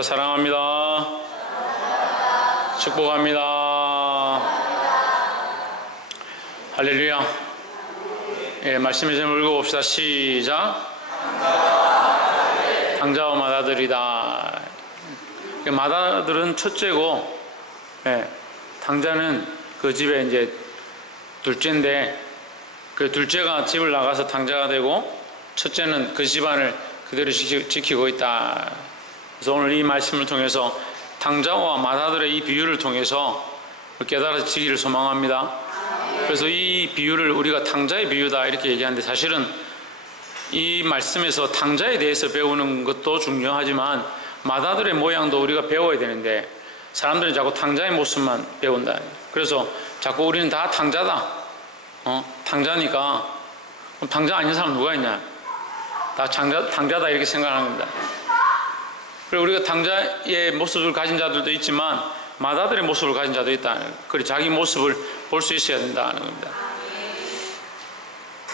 사랑합니다. 축복합니다. 할렐루야. 예, 말씀을 좀 읽어봅시다. 시작. 당자와 맏아들이다. 맏아들은 첫째고, 예, 당자는 그 집에 이제 둘째인데, 그 둘째가 집을 나가서 당자가 되고, 첫째는 그 집안을 그대로 지키고 있다. 그래서 오늘 이 말씀을 통해서 당자와 맏아들의 이 비유를 통해서 깨달아지기를 소망합니다. 그래서 이 비유를 우리가 당자의 비유다 이렇게 얘기하는데, 사실은 이 말씀에서 당자에 대해서 배우는 것도 중요하지만 맏아들의 모양도 우리가 배워야 되는데, 사람들은 자꾸 당자의 모습만 배운다. 그래서 자꾸 우리는 다 당자다. 당자니까. 그럼 당자 아닌 사람 누가 있냐? 다 당자다 이렇게 생각하는 겁니다. 그리고 우리가 당자의 모습을 가진 자들도 있지만 맏아들의 모습을 가진 자도 있다. 그리고 자기 모습을 볼 수 있어야 된다는 겁니다.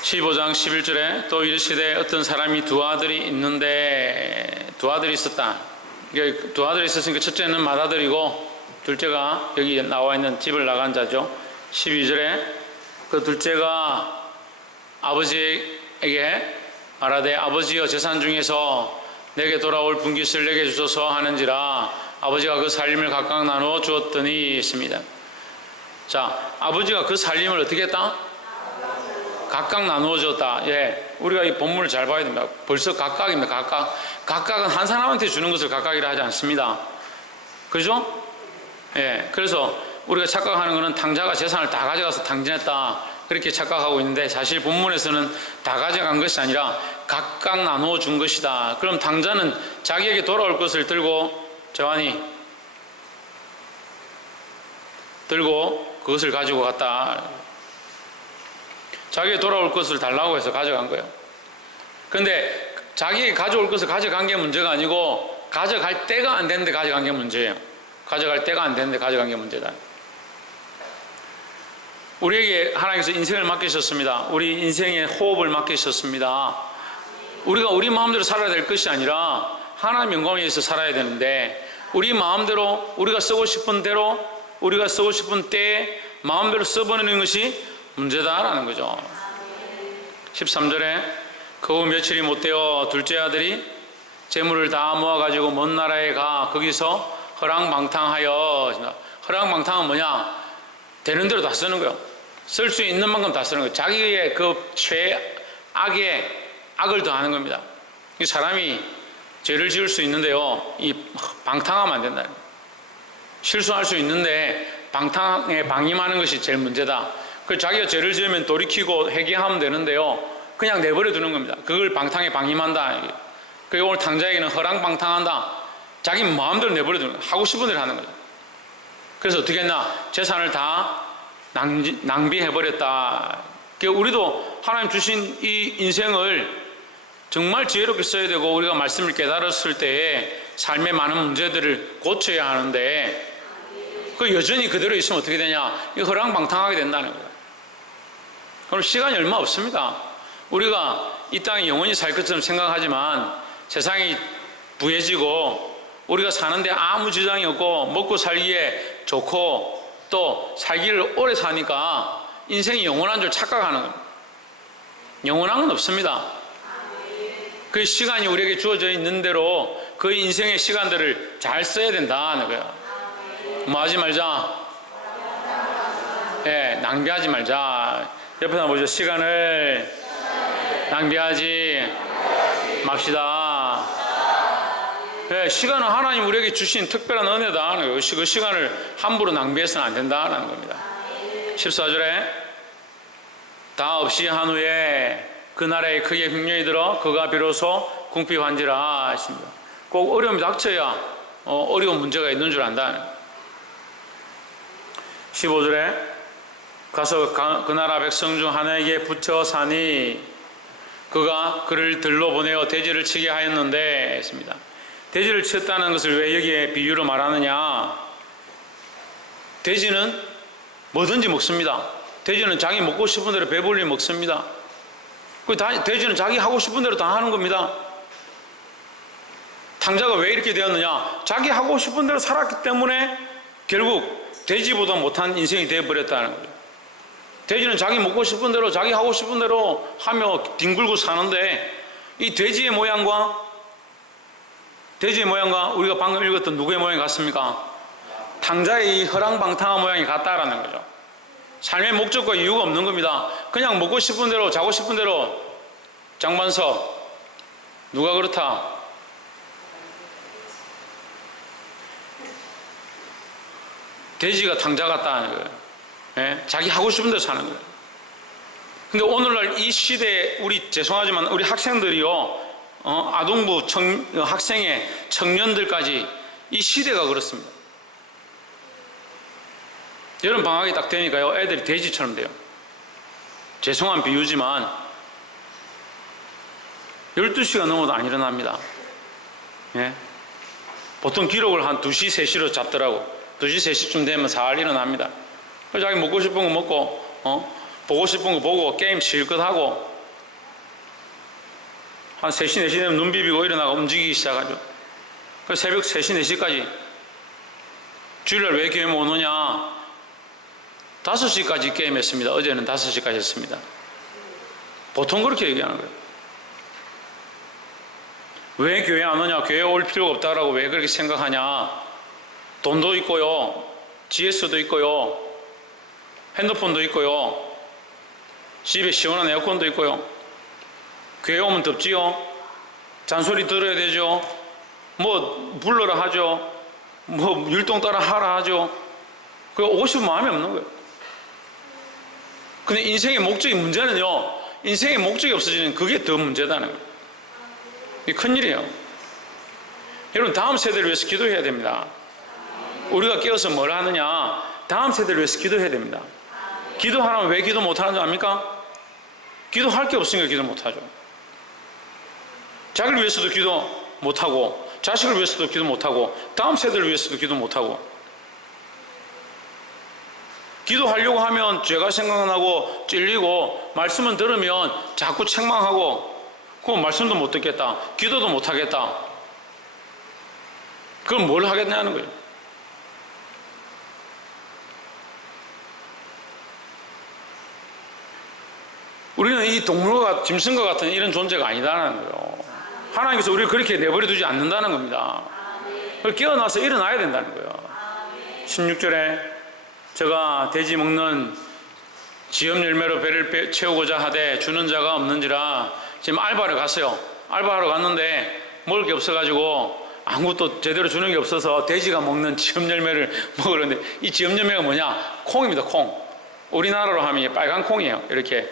15장 11절에 또 이르시되 어떤 사람이 두 아들이 있는데, 두 아들이 있었다. 두 아들이 있었으니까 첫째는 맏아들이고 둘째가 여기 나와 있는 집을 나간 자죠. 12절에 그 둘째가 아버지에게 말하되 아버지여 재산 중에서 내게 돌아올 분깃을 내게 주소서 하는지라 아버지가 그 살림을 각각 나누어 주었더니 있습니다. 자, 아버지가 그 살림을 어떻게 했다? 각각 나누어 줬다. 예, 우리가 이 본문을 잘 봐야 됩니다. 벌써 각각입니다. 각각은 한 사람한테 주는 것을 각각이라 하지 않습니다. 그죠? 예, 그래서 우리가 착각하는 것은 당자가 재산을 다 가져가서 당진했다 그렇게 착각하고 있는데, 사실 본문에서는 다 가져간 것이 아니라 각각 나누어 준 것이다. 그럼 당자는 자기에게 돌아올 것을 들고 그것을 가지고 갔다. 자기에게 돌아올 것을 달라고 해서 가져간 거예요. 그런데 자기에게 가져올 것을 가져간 게 문제가 아니고 가져갈 때가 안 되는데 가져간 게 문제예요. 가져갈 때가 안 되는데 가져간 게 문제다. 우리에게 하나님께서 인생을 맡기셨습니다. 우리 인생의 호흡을 맡기셨습니다. 우리가 우리 마음대로 살아야 될 것이 아니라 하나님 영광에 의해서 살아야 되는데, 우리 마음대로 우리가 쓰고 싶은 대로 우리가 쓰고 싶은 때에 마음대로 써버리는 것이 문제다라는 거죠. 13절에 그 후 며칠이 못되어 둘째 아들이 재물을 다 모아가지고 먼 나라에 가 거기서 허랑방탕하여. 허랑방탕은 뭐냐? 되는 대로 다 쓰는 거예요. 쓸 수 있는 만큼 다 쓰는 거예요. 자기의 그 최악의 악을 더하는 겁니다. 이 사람이 죄를 지을 수 있는데요, 이 방탕하면 안 된다. 실수할 수 있는데 방탕에 방임하는 것이 제일 문제다. 그래서 자기가 죄를 지으면 돌이키고 회개하면 되는데요, 그냥 내버려 두는 겁니다. 그걸 방탕에 방임한다. 그리고 오늘 당자에게는 허랑방탕한다. 자기 마음대로 내버려 두는 거예요. 하고 싶은 대로 하는 거죠. 그래서 어떻게 했나? 재산을 다 낭비해버렸다. 우리도 하나님 주신 이 인생을 정말 지혜롭게 써야 되고, 우리가 말씀을 깨달았을 때에 삶의 많은 문제들을 고쳐야 하는데, 그 여전히 그대로 있으면 어떻게 되냐? 이 허랑방탕하게 된다는 거예요. 그럼 시간이 얼마 없습니다. 우리가 이 땅에 영원히 살 것처럼 생각하지만 세상이 부해지고 우리가 사는데 아무 지장이 없고 먹고 살기에 좋고 또 살기를 오래 사니까 인생이 영원한 줄 착각하는 겁니다. 영원한 건 없습니다. 그 시간이 우리에게 주어져 있는 대로 그 인생의 시간들을 잘 써야 된다는 거예요. 뭐 하지 말자? 예, 낭비하지 말자. 옆에 나 보죠. 시간을 낭비하지 맙시다. 예, 시간은 하나님 우리에게 주신 특별한 은혜다. 그 시간을 함부로 낭비해서는 안 된다는 겁니다. 14절에 다 없이 한 후에 그 나라에 크게 흉년이 들어 그가 비로소 궁핍한지라 하십니다. 꼭 어려움이 닥쳐야 어려운 문제가 있는 줄 안다. 15절에 가서 그 나라 백성 중 하나에게 붙여 사니 그가 그를 들로 보내어 돼지를 치게 하였는데 했습니다. 돼지를 쳤다는 것을 왜 여기에 비유로 말하느냐? 돼지는 뭐든지 먹습니다. 돼지는 자기 먹고 싶은 대로 배불리 먹습니다. 돼지는 자기 하고 싶은 대로 다 하는 겁니다. 탕자가 왜 이렇게 되었느냐? 자기 하고 싶은 대로 살았기 때문에 결국 돼지보다 못한 인생이 되어버렸다는 거죠. 돼지는 자기 먹고 싶은 대로 자기 하고 싶은 대로 하며 뒹굴고 사는데 이 돼지의 모양과 우리가 방금 읽었던 누구의 모양이 같습니까? 탕자의 이 허랑방탕한 모양이 같다라는 거죠. 삶의 목적과 이유가 없는 겁니다. 그냥 먹고 싶은 대로 자고 싶은 대로. 장반석, 누가 그렇다? 돼지가 탕자 같다는 거예요. 예? 자기 하고 싶은 대로 사는 거예요. 근데 오늘날 이 시대에 죄송하지만 우리 학생들이요, 아동부 학생의 청년들까지 이 시대가 그렇습니다. 여름 방학이 딱 되니까요, 애들이 돼지처럼 돼요. 죄송한 비유지만 12시가 넘어도 안 일어납니다. 예? 보통 기록을 한 2시, 3시로 잡더라고. 2시, 3시쯤 되면 잘 일어납니다. 그래서 자기 먹고 싶은 거 먹고, 보고 싶은 거 보고, 게임 실컷 하고, 한 3시, 4시 되면 눈 비비고 일어나고 움직이기 시작하죠. 그래서 새벽 3시, 4시까지. 주일날 왜 교회 못 오느냐? 5시까지 게임했습니다. 어제는 5시까지 했습니다. 보통 그렇게 얘기하는 거예요. 왜 교회 안 오냐? 교회 올 필요가 없다라고 왜 그렇게 생각하냐? 돈도 있고요, GS도 있고요, 핸드폰도 있고요, 집에 시원한 에어컨도 있고요. 교회 오면 덥지요? 잔소리 들어야 되죠? 뭐 불러라 하죠? 뭐 율동 따라 하라 하죠? 그 오고 싶은 마음이 없는 거예요. 근데 인생의 목적이, 문제는요, 인생의 목적이 없어지는 그게 더 문제다는 거예요. 이게 큰일이에요. 여러분, 다음 세대를 위해서 기도해야 됩니다. 우리가 깨어서 뭘 하느냐? 다음 세대를 위해서 기도해야 됩니다. 기도하라면 왜 기도 못하는 줄 압니까? 기도할 게 없으니까 기도 못하죠. 자기를 위해서도 기도 못하고, 자식을 위해서도 기도 못하고, 다음 세대를 위해서도 기도 못하고. 기도하려고 하면 죄가 생각나고 찔리고, 말씀은 들으면 자꾸 책망하고, 그럼 말씀도 못 듣겠다, 기도도 못 하겠다. 그럼 뭘 하겠냐는 거예요. 우리는 이 동물과 짐승과 같은 이런 존재가 아니다는 거예요. 하나님께서 우리를 그렇게 내버려 두지 않는다는 겁니다. 깨어나서 일어나야 된다는 거예요. 16절에 제가 돼지 먹는 지엄 열매로 배를 채우고자 하되 주는 자가 없는지라. 지금 알바를 갔어요. 알바하러 갔는데 먹을 게 없어가지고 아무것도 제대로 주는 게 없어서 돼지가 먹는 지엄 열매를 먹으려는데, 이 지엄 열매가 뭐냐? 콩입니다. 콩. 우리나라로 하면 빨간 콩이에요. 이렇게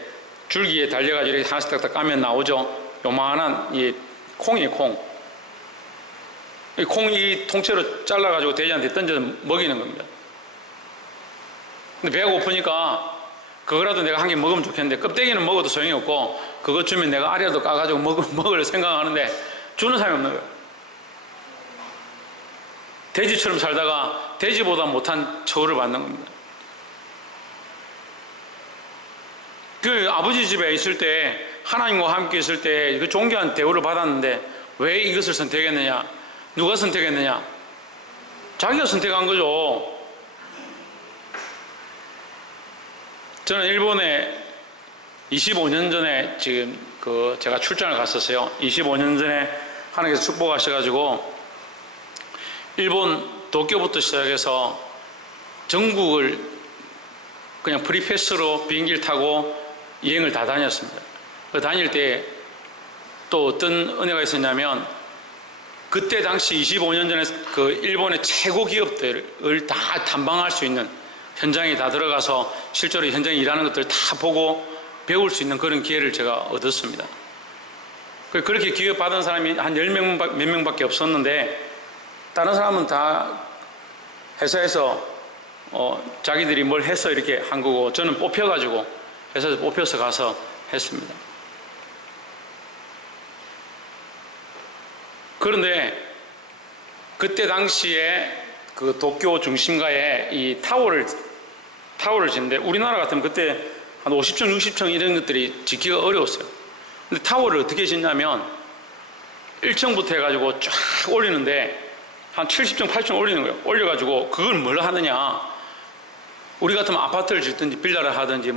줄기에 달려가지고 이렇게 하나씩 딱딱 까면 나오죠. 요만한 이 콩이에요. 콩. 이 콩 이 통째로 잘라가지고 돼지한테 던져서 먹이는 겁니다. 근데 배가 고프니까 그거라도 내가 한 개 먹으면 좋겠는데, 껍데기는 먹어도 소용이 없고 그것 주면 내가 알이라도 까가지고 먹을 생각하는데 주는 사람이 없는 거예요. 돼지처럼 살다가 돼지보다 못한 처우를 받는 겁니다. 그 아버지 집에 있을 때, 하나님과 함께 있을 때 그 존귀한 대우를 받았는데 왜 이것을 선택했느냐? 누가 선택했느냐? 자기가 선택한 거죠. 저는 일본에 25년 전에 지금 제가 출장을 갔었어요. 25년 전에 하나님께서 축복하셔가지고 일본 도쿄부터 시작해서 전국을 그냥 프리패스로 비행기를 타고 여행을 다 다녔습니다. 그 다닐 때 또 어떤 은혜가 있었냐면, 그때 당시 25년 전에 그 일본의 최고 기업들을 다 탐방할 수 있는, 현장에 다 들어가서 실제로 현장에 일하는 것들을 다 보고 배울 수 있는 그런 기회를 제가 얻었습니다. 그렇게 기회 받은 사람이 한 10명 몇 명밖에 없었는데, 다른 사람은 다 회사에서 자기들이 뭘 해서 이렇게 한 거고, 저는 뽑혀가지고 회사에서 뽑혀서 가서 했습니다. 그런데 그때 당시에 그 도쿄 중심가에 이 타워를 짓는데, 우리나라 같으면 그때 한 50층, 60층 이런 것들이 짓기가 어려웠어요. 근데 타워를 어떻게 짓냐면, 1층부터 해가지고 쫙 올리는데 한 70층, 80층 올리는 거예요. 올려가지고 그걸 뭘 하느냐. 우리 같으면 아파트를 짓든지 빌라를 하든지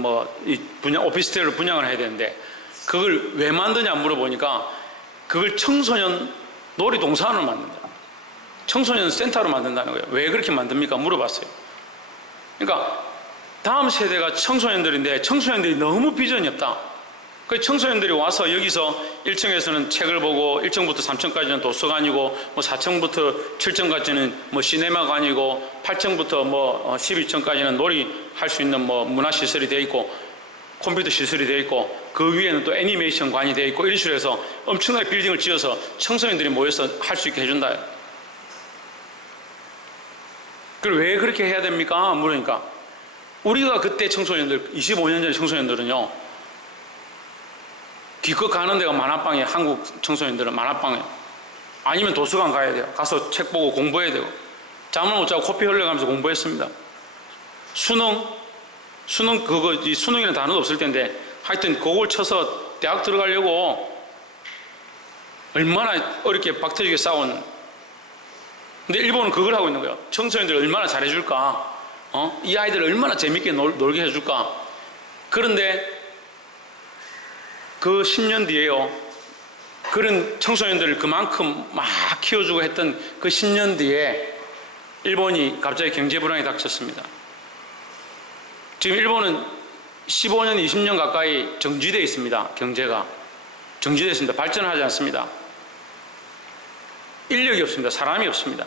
오피스텔을 분양을 해야 되는데 그걸 왜 만드냐 물어보니까 그걸 청소년 놀이동산으로 만든다. 청소년 센터로 만든다는 거예요. 왜 그렇게 만듭니까? 물어봤어요. 그러니까 다음 세대가 청소년들인데 청소년들이 너무 비전이 없다. 그 청소년들이 와서 여기서 1층에서는 책을 보고 1층부터 3층까지는 도서관이고 4층부터 7층까지는 시네마관이고 8층부터 12층까지는 놀이할 수 있는 문화시설이 되어 있고 컴퓨터 시설이 되어 있고 그 위에는 또 애니메이션관이 되어 있고 이런 식으로 해서 엄청나게 빌딩을 지어서 청소년들이 모여서 할 수 있게 해준다. 그걸 왜 그렇게 해야 됩니까? 물으니까 우리가 그때 청소년들 25년 전 청소년들은요 기껏 가는 데가 만화방이에요. 한국 청소년들은 만화방이에요. 아니면 도서관 가야 돼요. 가서 책 보고 공부해야 되고 잠을 못 자고 코피 흘려가면서 공부했습니다. 수능이라는 단어도 없을 텐데 하여튼 그걸 쳐서 대학 들어가려고 얼마나 어렵게 박터지게 싸운. 근데 일본은 그걸 하고 있는 거예요. 청소년들 얼마나 잘해줄까? 이 아이들 얼마나 재밌게 놀게 해줄까? 그런데 그 10년 뒤에요. 그런 청소년들을 그만큼 막 키워주고 했던 그 10년 뒤에 일본이 갑자기 경제 불황이 닥쳤습니다. 지금 일본은 15년, 20년 가까이 정지되어 있습니다. 경제가. 정지되어 있습니다. 발전하지 않습니다. 인력이 없습니다. 사람이 없습니다.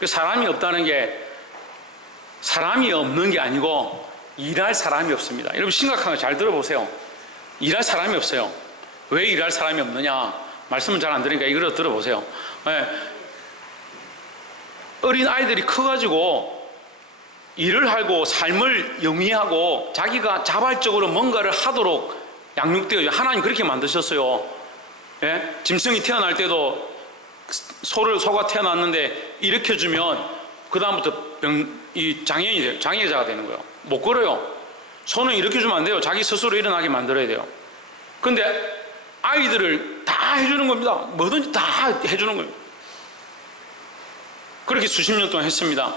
그 사람이 없다는 게 사람이 없는 게 아니고 일할 사람이 없습니다. 여러분 심각한 거 잘 들어보세요. 일할 사람이 없어요. 왜 일할 사람이 없느냐? 말씀을 잘 안 들으니까 이걸 들어보세요. 네. 어린 아이들이 커가지고 일을 하고 삶을 영위하고 자기가 자발적으로 뭔가를 하도록 양육되어요. 하나님 그렇게 만드셨어요. 예? 짐승이 태어날 때도 소가 태어났는데 일으켜주면 그 다음부터 장애인이 돼요. 장애자가 되는 거예요. 못 걸어요. 소는 일으켜주면 안 돼요. 자기 스스로 일어나게 만들어야 돼요. 근데 아이들을 다 해주는 겁니다. 뭐든지 다 해주는 거예요. 그렇게 수십 년 동안 했습니다.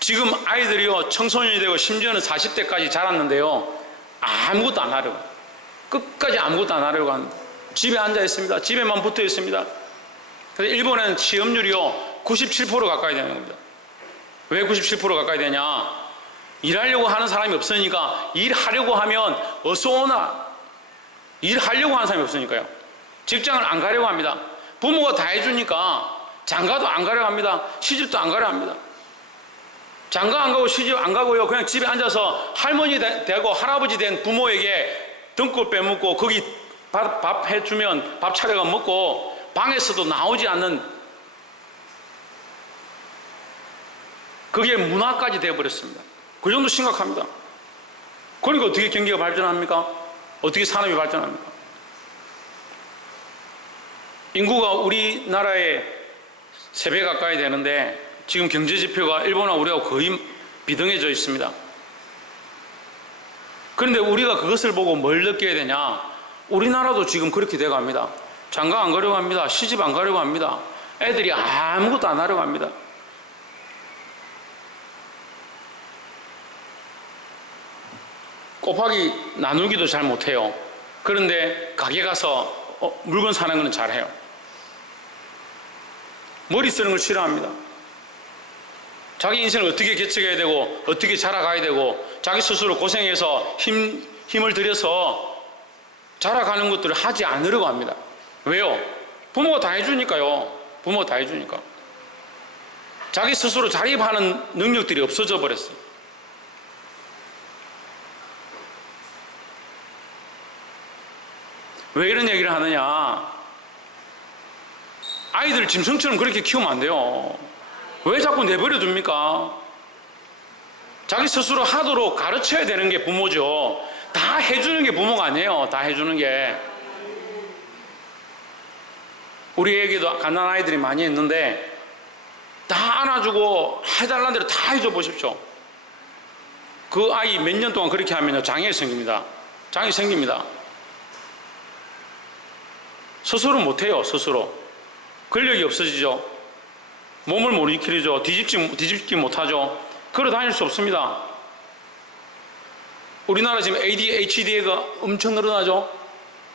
지금 아이들이요 청소년이 되고 심지어는 40대까지 자랐는데요 아무것도 안 하려고 끝까지 아무것도 안 하려고 합니다. 집에 앉아 있습니다. 집에만 붙어 있습니다. 그래서 일본은 취업률이요 97% 가까이 되는 겁니다. 왜 97% 가까이 되냐? 일하려고 하는 사람이 없으니까 일하려고 하면 어서 오나 일하려고 하는 사람이 없으니까요. 직장을 안 가려고 합니다. 부모가 다 해주니까 장가도 안 가려고 합니다. 시집도 안 가려고 합니다. 장가 안 가고 시집 안 가고요 그냥 집에 앉아서 할머니 되고 할아버지 된 부모에게 등골 빼먹고 거기 밥 해주면 밥 차려가 먹고 방에서도 나오지 않는 그게 문화까지 되어버렸습니다. 그 정도 심각합니다. 그러니까 어떻게 경기가 발전합니까? 어떻게 산업이 발전합니까? 인구가 우리나라의 3배 가까이 되는데 지금 경제 지표가 일본하고 우리하고 거의 비등해져 있습니다. 그런데 우리가 그것을 보고 뭘 느껴야 되냐? 우리나라도 지금 그렇게 돼가 합니다. 장가 안 가려고 합니다. 시집 안 가려고 합니다. 애들이 아무것도 안 하려고 합니다. 곱하기 나누기도 잘 못해요. 그런데 가게 가서 물건 사는 거는 잘해요. 머리 쓰는 걸 싫어합니다. 자기 인생을 어떻게 개척해야 되고 어떻게 자라가야 되고 자기 스스로 고생해서 힘을 들여서 자라가는 것들을 하지 않으려고 합니다. 왜요? 부모가 다 해주니까요. 부모가 다 해주니까. 자기 스스로 자립하는 능력들이 없어져 버렸어요. 왜 이런 얘기를 하느냐? 아이들 짐승처럼 그렇게 키우면 안 돼요. 왜 자꾸 내버려 둡니까? 자기 스스로 하도록 가르쳐야 되는 게 부모죠. 다 해주는 게 부모가 아니에요. 다 해주는 게. 우리에게도 갓난 아이들이 많이 있는데 다 안아주고 해달라는 대로 다 해줘 보십시오. 그 아이 몇 년 동안 그렇게 하면 장애 생깁니다. 장애 생깁니다. 스스로 못해요. 스스로 근력이 없어지죠. 몸을 못 일으키죠. 뒤집지 못하죠. 걸어 다닐 수 없습니다. 우리나라 지금 ADHD가 엄청 늘어나죠.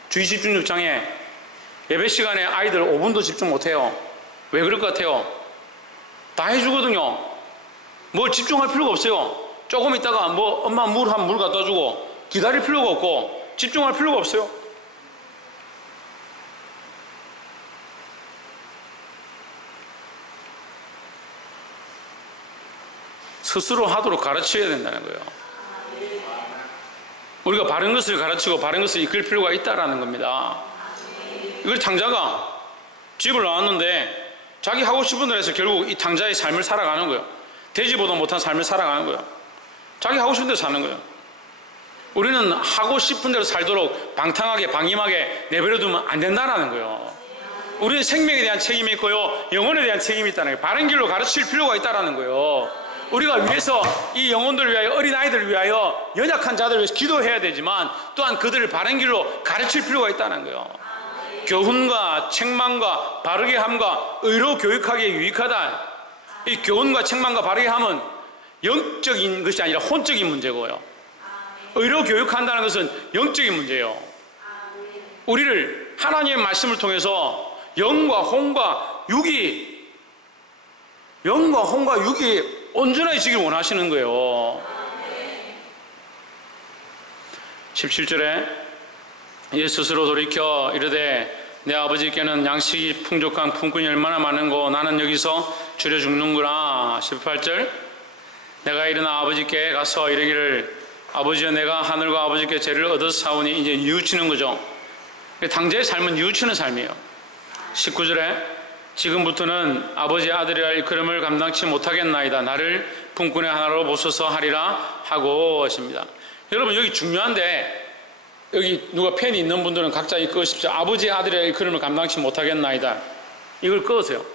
주의 집중력 장애. 예배 시간에 아이들 5분도 집중 못해요. 왜 그럴 것 같아요? 다 해주거든요. 뭘 집중할 필요가 없어요. 조금 있다가 뭐 엄마 물 갖다 주고 기다릴 필요가 없고 집중할 필요가 없어요. 스스로 하도록 가르쳐야 된다는 거예요. 우리가 바른 것을 가르치고 바른 것을 이끌 필요가 있다는 겁니다. 이걸 탕자가 집을 나왔는데 자기 하고 싶은 대로 해서 결국 이 탕자의 삶을 살아가는 거예요. 돼지보다 못한 삶을 살아가는 거예요. 자기 하고 싶은 대로 사는 거예요. 우리는 하고 싶은 대로 살도록 방탕하게 방임하게 내버려두면 안 된다는 거예요. 우리는 생명에 대한 책임이 있고요, 영혼에 대한 책임이 있다는 거예요. 바른 길로 가르칠 필요가 있다는 거예요. 우리가 위해서 이 영혼들을 위하여, 어린아이들을 위하여, 연약한 자들을 위해서 기도해야 되지만 또한 그들을 바른 길로 가르칠 필요가 있다는 거예요. 교훈과 책망과 바르게 함과 의로 교육하기에 유익하다. 이 교훈과 책망과 바르게 함은 영적인 것이 아니라 혼적인 문제고요, 의로 교육한다는 것은 영적인 문제예요. 우리를 하나님의 말씀을 통해서 영과 혼과 육이 온전해지길 원하시는 거예요. 17절에 예수 스스로 돌이켜 이르되 내 아버지께는 양식이 풍족한 품꾼이 얼마나 많은고 나는 여기서 줄여 죽는구나. 18절 내가 일어나 아버지께 가서 이르기를 아버지여 내가 하늘과 아버지께 죄를 얻어서 사오니. 이제 뉘우치는 거죠. 당자의 삶은 뉘우치는 삶이에요. 19절에 지금부터는 아버지의 아들이라 일컬음을 감당치 못하겠나이다. 나를 품꾼의 하나로 보소서 하리라 하고 하십니다. 여러분 여기 중요한데, 여기 누가 펜이 있는 분들은 각자 끄십시오. 아버지의 아들이라 일컬음을 감당치 못하겠나이다. 이걸 끄세요.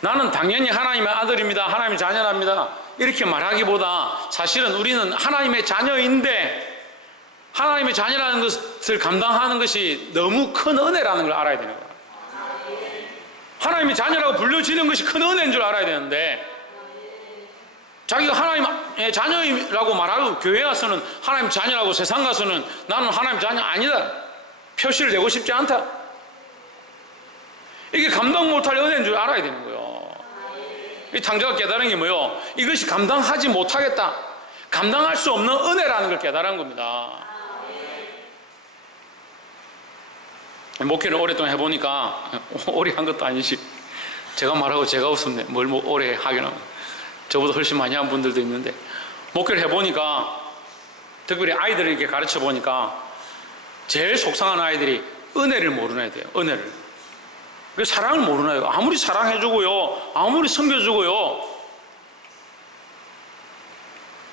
나는 당연히 하나님의 아들입니다, 하나님의 자녀랍니다, 이렇게 말하기보다 사실은 우리는 하나님의 자녀인데 하나님의 자녀라는 것을 감당하는 것이 너무 큰 은혜라는 걸 알아야 되는 거예요. 하나님의 자녀라고 불려지는 것이 큰 은혜인 줄 알아야 되는데, 자기가 하나님의 자녀라고 말하고 교회 가서는 하나님 자녀라고, 세상 가서는 나는 하나님 자녀 아니다, 표시를 내고 싶지 않다. 이게 감당 못할 은혜인 줄 알아야 되는 거예요. 이 탕자가 깨달은 게 뭐예요? 이것이 감당하지 못하겠다, 감당할 수 없는 은혜라는 걸 깨달은 겁니다. 목회를 오랫동안 해보니까, 오래 한 것도 아니지, 제가 말하고 제가 웃었네. 뭘 오래 하기는, 저보다 훨씬 많이 한 분들도 있는데, 목회를 해보니까, 특별히 아이들을 이렇게 가르쳐 보니까 제일 속상한 아이들이 은혜를 모르는 애들이에요. 은혜를. 사랑을 모르는 애예요. 아무리 사랑해주고요, 아무리 섬겨주고요.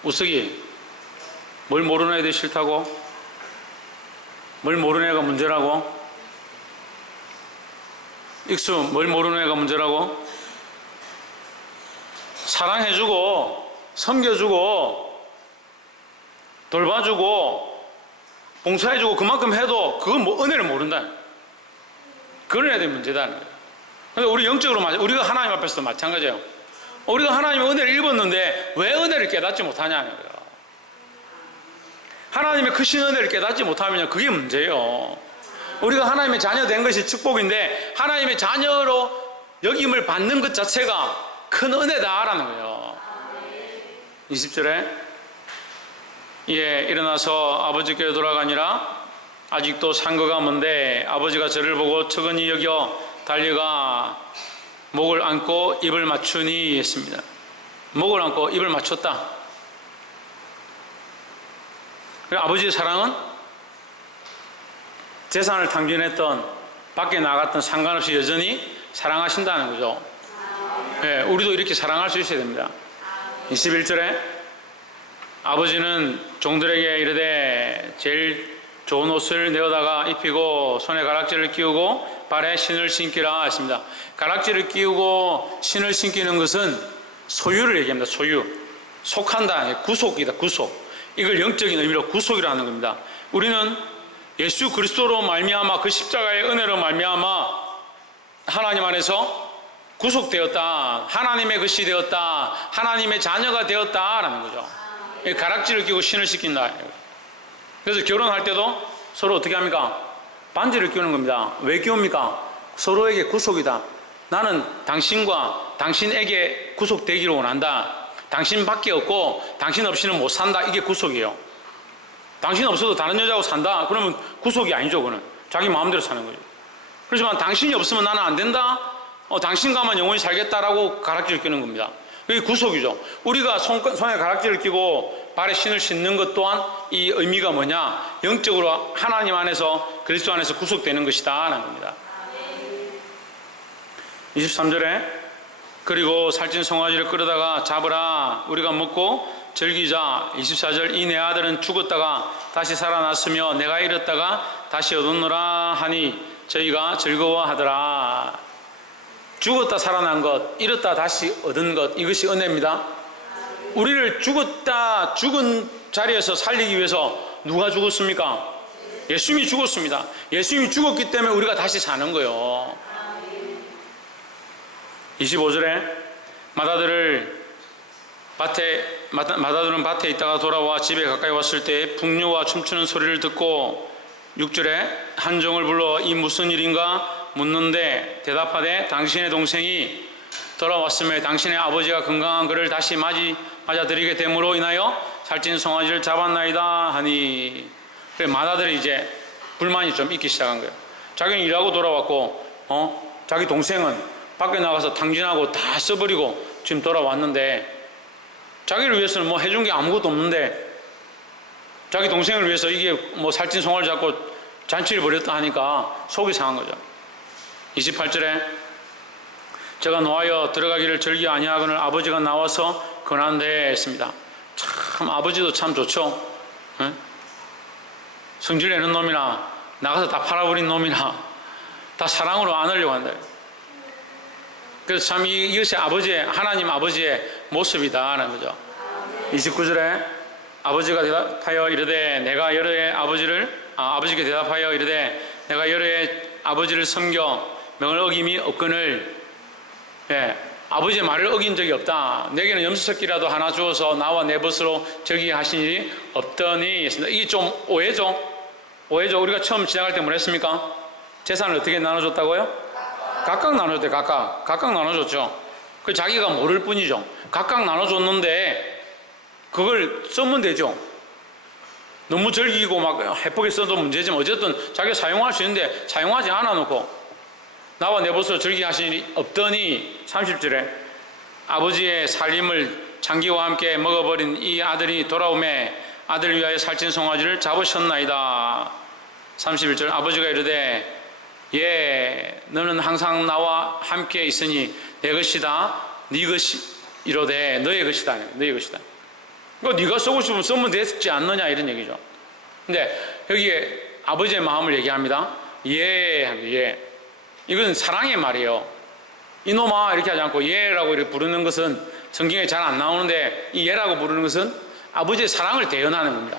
우석이 뭘 모르는 애들이 싫다고? 뭘 모르는 애가 문제라고? 익수, 뭘 모르는 애가 문제라고? 사랑해주고 섬겨주고 돌봐주고 봉사해주고 그만큼 해도 그건 뭐 은혜를 모른다, 그런 애들이 문제다는 거예요. 근데 우리 영적으로 우리가 하나님 앞에서도 마찬가지예요. 우리가 하나님의 은혜를 입었는데 왜 은혜를 깨닫지 못하냐는 거예요. 하나님의 크신 은혜를 깨닫지 못하면 그게 문제예요. 우리가 하나님의 자녀 된 것이 축복인데 하나님의 자녀로 여김을 받는 것 자체가 큰 은혜다라는 거예요. 20절에 일어나서 아버지께로 돌아가니라. 아직도 상거가 먼데 아버지가 저를 보고 측은히 여겨 달려가 목을 안고 입을 맞추니 했습니다. 목을 안고 입을 맞췄다. 아버지의 사랑은 재산을 탕진했던 밖에 나갔던 상관없이 여전히 사랑하신다는 거죠. 네, 우리도 이렇게 사랑할 수 있어야 됩니다. 21절에 아버지는 종들에게 이르되 제일 좋은 옷을 내어다가 입히고 손에 가락지를 끼우고 발에 신을 신기라 했습니다. 가락지를 끼우고 신을 신기는 것은 소유를 얘기합니다. 소유. 속한다. 구속이다. 구속. 이걸 영적인 의미로 구속이라는 겁니다. 우리는 예수 그리스도로 말미암아 그 십자가의 은혜로 말미암아 하나님 안에서 구속되었다, 하나님의 것이 되었다, 하나님의 자녀가 되었다라는 거죠. 가락지를 끼고 신을 시킨다. 그래서 결혼할 때도 서로 어떻게 합니까? 반지를 끼우는 겁니다. 왜 끼웁니까? 서로에게 구속이다. 나는 당신과 당신에게 구속되기를 원한다. 당신밖에 없고 당신 없이는 못 산다. 이게 구속이에요. 당신 없어도 다른 여자하고 산다. 그러면 구속이 아니죠. 그거는 자기 마음대로 사는 거죠. 그렇지만 당신이 없으면 나는 안 된다. 당신과만 영원히 살겠다라고 가락지를 끼는 겁니다. 그게 구속이죠. 우리가 손에 가락지를 끼고 발에 신을 신는 것 또한 이 의미가 뭐냐? 영적으로 하나님 안에서 그리스도 안에서 구속되는 것이다 라는 겁니다. 23절에 그리고 살찐 송아지를 끌어다가 잡으라 우리가 먹고 즐기자. 24절 이 내 아들은 죽었다가 다시 살아났으며 내가 잃었다가 다시 얻었노라 하니 저희가 즐거워하더라. 죽었다 살아난 것, 잃었다 다시 얻은 것, 이것이 은혜입니다. 우리를 죽은 자리에서 살리기 위해서 누가 죽었습니까? 예수님이 죽었습니다. 예수님이 죽었기 때문에 우리가 다시 사는 거예요. 25절에 마다들은 밭에 있다가 돌아와 집에 가까이 왔을 때 풍류와 춤추는 소리를 듣고 6절에 한 종을 불러 이 무슨 일인가 묻는데 대답하되 당신의 동생이 돌아왔음에 당신의 아버지가 건강한 그를 다시 맞아들이게 됨으로 인하여 살찐 송아지를 잡았나이다 하니. 그래 마다들이 이제 불만이 좀 있기 시작한 거예요. 자기는 일하고 돌아왔고 자기 동생은 밖에 나가서 탕진하고 다 써버리고 지금 돌아왔는데 자기를 위해서는 뭐 해준 게 아무것도 없는데 자기 동생을 위해서 이게 뭐 살찐 송아지를 잡고 잔치를 벌였다 하니까 속이 상한 거죠. 28절에 제가 노하여 들어가기를 즐겨 아니하거늘 아버지가 나와서 권한대 했습니다. 참 아버지도 참 좋죠. 네? 성질 내는 놈이나 나가서 다 팔아버린 놈이나 다 사랑으로 안으려고 한다. 그래서 참 이것이 하나님 아버지의 모습이다라는 거죠. 29절에 아버지가 대답하여 이르되 내가 여러 해 아버지께 대답하여 이르되 내가 여러 해 아버지를 섬겨 명을 어김이 없거늘 아버지의 말을 어긴 적이 없다. 내게는 염소새끼라도 하나 주어서 나와 내 벗으로 즐기게 하신 일이 없더니 했습니다. 이게 좀 오해죠. 우리가 처음 시작할 때 뭘 했습니까? 재산을 어떻게 나눠줬다고요? 각각 나눠줬대. 각각 나눠줬죠. 그 자기가 모를 뿐이죠. 각각 나눠줬는데 그걸 쓰면 되죠. 너무 즐기고 막 해프게 써도 문제지만 어쨌든 자기가 사용할 수 있는데 사용하지 않아 놓고 나와 내 벗으로 즐기게 하신 일이 없더니 30절에 아버지의 살림을 장기와 함께 먹어버린 이 아들이 돌아오매 아들을 위하여 살찐 송아지를 잡으셨나이다. 31절 아버지가 이르되 너는 항상 나와 함께 있으니 내 것이다 네 것이 이로되 너의 것이다. 그러니까 네가 쓰고 싶으면 쓰면 되지 않느냐 이런 얘기죠. 근데 여기에 아버지의 마음을 얘기합니다. 이건 사랑의 말이에요. 이놈아 이렇게 하지 않고 예라고 이렇게 부르는 것은 성경에 잘 안 나오는데 이 예라고 부르는 것은 아버지의 사랑을 대연하는 겁니다.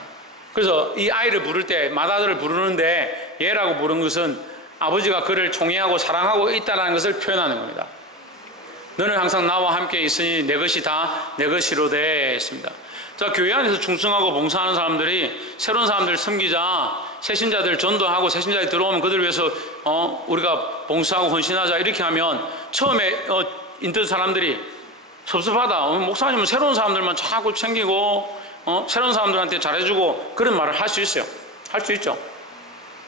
그래서 이 아이를 부를 때 마다들을 부르는데 예라고 부르는 것은 아버지가 그를 총애하고 사랑하고 있다는 것을 표현하는 겁니다. 너는 항상 나와 함께 있으니 내 것이 다 내 것이로되 했습니다. 자, 교회 안에서 충성하고 봉사하는 사람들이 새로운 사람들을 섬기자, 새신자들 전도하고 새신자들이 들어오면 그들을 위해서 우리가 봉사하고 헌신하자 이렇게 하면 처음에 인터넷 사람들이 섭섭하다. 목사님은 새로운 사람들만 자꾸 챙기고 새로운 사람들한테 잘해주고 그런 말을 할 수 있어요. 할 수 있죠.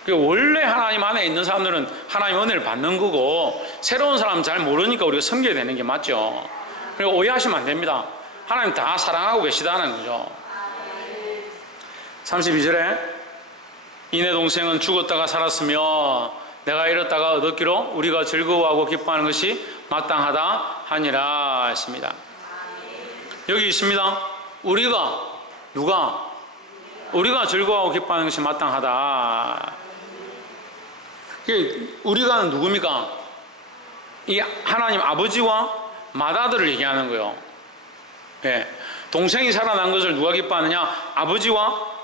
원래 하나님 안에 있는 사람들은 하나님 은혜를 받는 거고 새로운 사람 잘 모르니까 우리가 섬겨야 되는 게 맞죠. 그리고 오해하시면 안 됩니다. 하나님 다 사랑하고 계시다는 거죠. 32절에 이내 동생은 죽었다가 살았으며 내가 잃었다가 얻었기로 우리가 즐거워하고 기뻐하는 것이 마땅하다 하니라 했습니다. 여기 있습니다. 우리가 즐거워하고 기뻐하는 것이 마땅하다. 우리가 누굽니까? 이 하나님 아버지와 맏아들을 얘기하는 거예요. 동생이 살아난 것을 누가 기뻐하느냐? 아버지와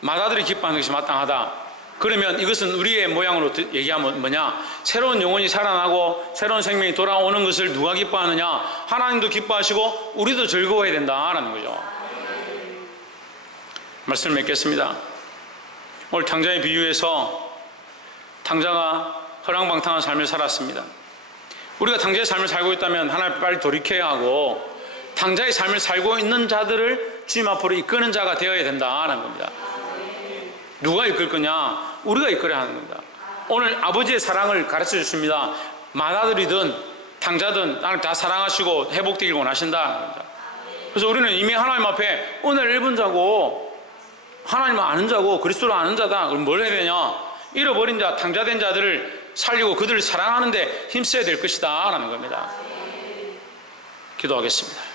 맏아들이 기뻐하는 것이 마땅하다. 그러면 이것은 우리의 모양으로 얘기하면 뭐냐? 새로운 영혼이 살아나고 새로운 생명이 돌아오는 것을 누가 기뻐하느냐? 하나님도 기뻐하시고 우리도 즐거워해야 된다라는 거죠. 말씀을 맺겠습니다. 오늘 탕자의 비유에서 탕자가 허랑방탕한 삶을 살았습니다. 우리가 탕자의 삶을 살고 있다면 하나님 앞에 빨리 돌이켜야 하고 탕자의 삶을 살고 있는 자들을 주님 앞으로 이끄는 자가 되어야 된다는 겁니다. 누가 이끌 거냐? 우리가 이끌어야 하는 겁니다. 오늘 아버지의 사랑을 가르쳐 주십니다. 맏아들이든 탕자든 하나님 다 사랑하시고 회복되길 원하신다는 겁니다. 그래서 우리는 이미 하나님 앞에 은혜를 입은 자고 하나님을 아는 자고 그리스도를 아는 자다. 그럼 뭘 해야 되냐? 잃어버린 자, 탕자된 자들을 살리고 그들을 사랑하는 데 힘써야 될 것이다 라는 겁니다. 기도하겠습니다.